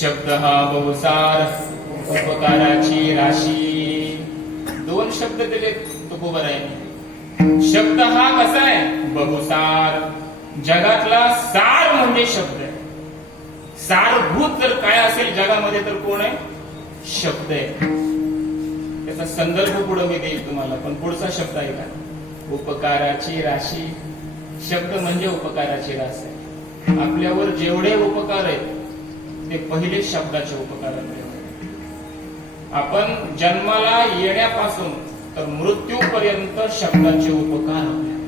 शब्द हा बहुसार उपकाराची राशी. दोन शब्द दिले तुकोबर आहे शब्द हा कसा आहे? बहुसार. जगातला सार म्हणजे शब्द आहे. सारभूत जर काय असेल जगामध्ये तर कोण आहे? शब्द आहे. त्याचा संदर्भ पुढे मी देईल तुम्हाला पण पुढचा शब्द आहे का? उपकाराची राशी. शब्द म्हणजे उपकाराची रास आहे. आपल्यावर जेवढे उपकार आहेत ते पहिले शब्दाचे उपकार आपण जन्माला येण्यापासून तर मृत्यूपर्यंत शब्दाचे उपकार आपल्याला.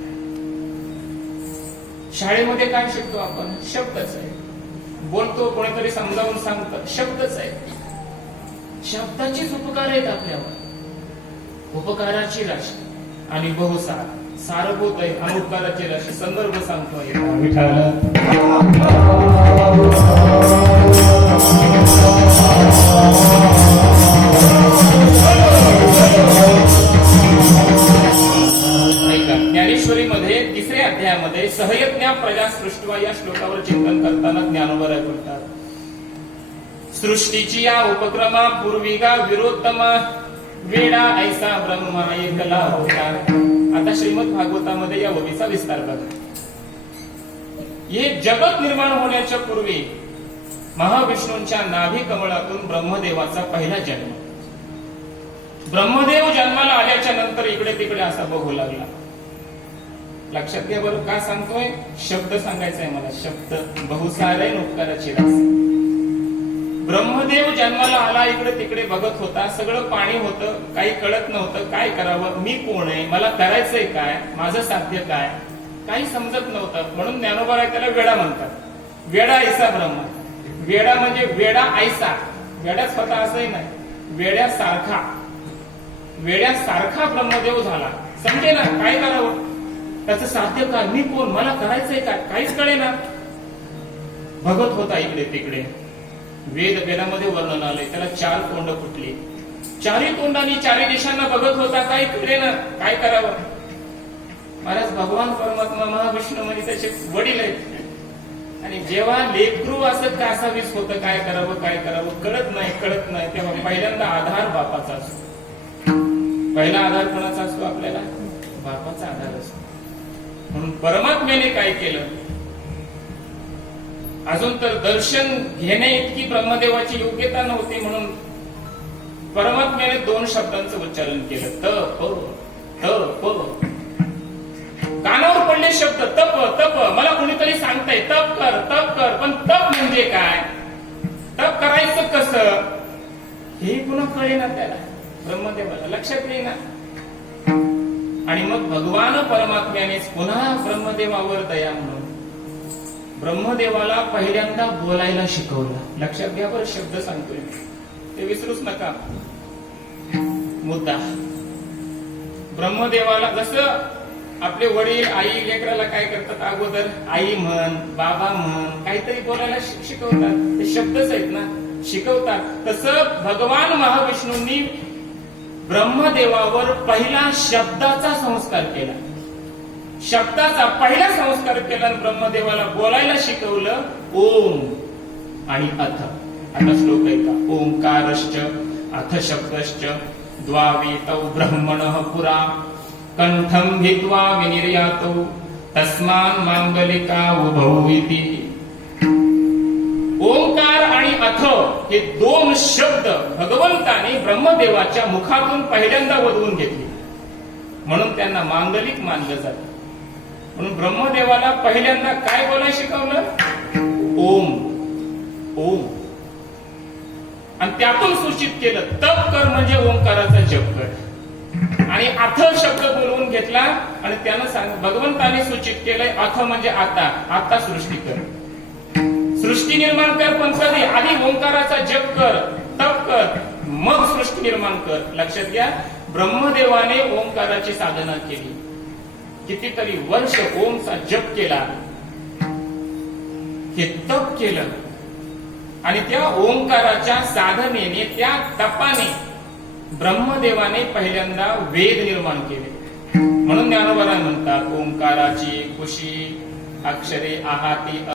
शाळेमध्ये काय शिकतो आपण? शब्दच आहे. बोलतो कोणीतरी समजावून सांगतं शब्दच आहे. शब्दाचेच उपकार आहेत आपल्यावर. उपकाराची राशी आणि बहुसार सारभूत आहे अनुपकाराची राशी संदर्भ सांगतो विठाला सृष्टवा या श्लोकावर चिंतन करताना ज्ञानोबर बोलतात. सृष्टीची या उपक्रमा पूर्वीगा विरोत्तमा वेडा ऐसा ब्रह्मा एकला होता. आता श्रीमद भागवतामध्ये या ओबीचा विस्तार बघा. हे जगत निर्माण होण्याच्या पूर्वी महाविष्णूंच्या नाभी कमळातून ब्रह्मदेवाचा पहिला जन्म. ब्रह्मदेव जन्माला आल्याच्यानंतर इकडे तिकडे असा बघू लागला. लक्षात घ्या बरं का सांगतोय? शब्द सांगायचा आहे मला. शब्द बहुसारे उपकाराची रास. ब्रह्मदेव जन्माला आला इकडे तिकडे बघत होता. सगळं पाणी होतं काही कळत नव्हतं. काय करावं? मी कोण आहे? मला करायचंय काय? माझं साध्य काय? काही समजत नव्हतं. म्हणून ज्ञानोबा आहे त्याला वेडा म्हणतात. वेडा ऐसा ब्रह्म. वेडा म्हणजे वेडा ऐसा वेड्या स्वतः असंही नाही. वेड्यासारखा. वेड्यासारखा ब्रह्मदेव झाला. समजे ना काय करावं? त्याचं साध्य काय मी कोण? मला करायचंय काय काहीच कळे ना बघत होता इकडे तिकडे. वेद वेदामध्ये वर्णन आलंय. त्याला चार तोंड फुटली. चारही तोंडांनी चारही देशांना बघत होता. काय कळे ना काय करावं? महाराज भगवान परमात्मा महाविष्णू म्हणजे त्याचे वडील आहेत. आणि जेव्हा लेकरू असं कासावीस होतं? काय करावं? काय करावं? कळत नाही कळत नाही. तेव्हा पहिल्यांदा आधार बापाचा असतो. पहिला आधार कोणाचा असतो आपल्याला. परमात्म्याने काय केलं? अजून तर दर्शन घेणे इतकी ब्रह्मदेवाची योग्यता नव्हती म्हणून परमात्म्याने दोन शब्दांचं उच्चारण केलं. तप तप कानावर पडले शब्द तप तप मला कोणीतरी सांगताय तप कर तप कर. पण तप म्हणजे काय? तप करायचं कसं? हे पुन्हा कळेना त्याला. ब्रह्मदेवाला लक्षात येईना. आणि मग भगवान परमात्म्यानेच पुन्हा ब्रह्मदेवावर दया म्हणून ब्रह्मदेवाला पहिल्यांदा बोलायला शिकवलं. लक्षात घ्या बरं शब्द सांगतोय ते विसरूच नका. मुद्दा. ब्रह्मदेवाला जसं आपले वडील आई लेकराला काय करतात? अगोदर आई म्हण बाबा म्हण काहीतरी बोलायला शिकवतात. ते शब्दच आहेत ना. शिकवतात. तसं भगवान महाविष्णूंनी ब्रह्मदेवावर पहिला शब्दाचा संस्कार केला. शब्दाचा पहिला संस्कार केला आणि ब्रह्मदेवाला बोलायला शिकवलं ओम आणि अथ. आता श्लोक आहे ओंकारश्च अथ शब्दश्च द्वावेतौ ब्रह्मण पुरा. कंठम भित्वा विनिर्यातो तस्मान मांगलिका उभौ इति. ओंकार आणि अथ हे दोन शब्द भगवंताने ब्रह्मदेवाच्या मुखातून पहिल्यांदा वधवून घेतले. म्हणून त्यांना मांगलिक मानलं जात. म्हणून ब्रह्मदेवाला पहिल्यांदा काय बोलायला शिकवलं? ओम. ओम. आणि त्यातून सूचित केलं तप कर म्हणजे ओंकाराचा जप कर. आणि अथ शब्द बोलवून घेतला आणि त्यानं सांग भगवंताने सूचित केलंय अथ म्हणजे आता आता सृष्टी कर. सृष्टी निर्माण कर पण कधी आधी ओंकाराचा जप कर तप कर मग सृष्टी निर्माण कर. लक्षात घ्या ब्रह्मदेवाने ओंकाराची साधना केली. कितीतरी वर्ष ओमचा जप केला. हे तप केलं. आणि त्या ओंकाराच्या साधनेने त्या तपाने ब्रह्मदेवाने पहिल्यांदा वेद निर्माण केले. म्हणून ज्ञानोबरा म्हणतात ओंकाराची कुशी अक्षरे आहाती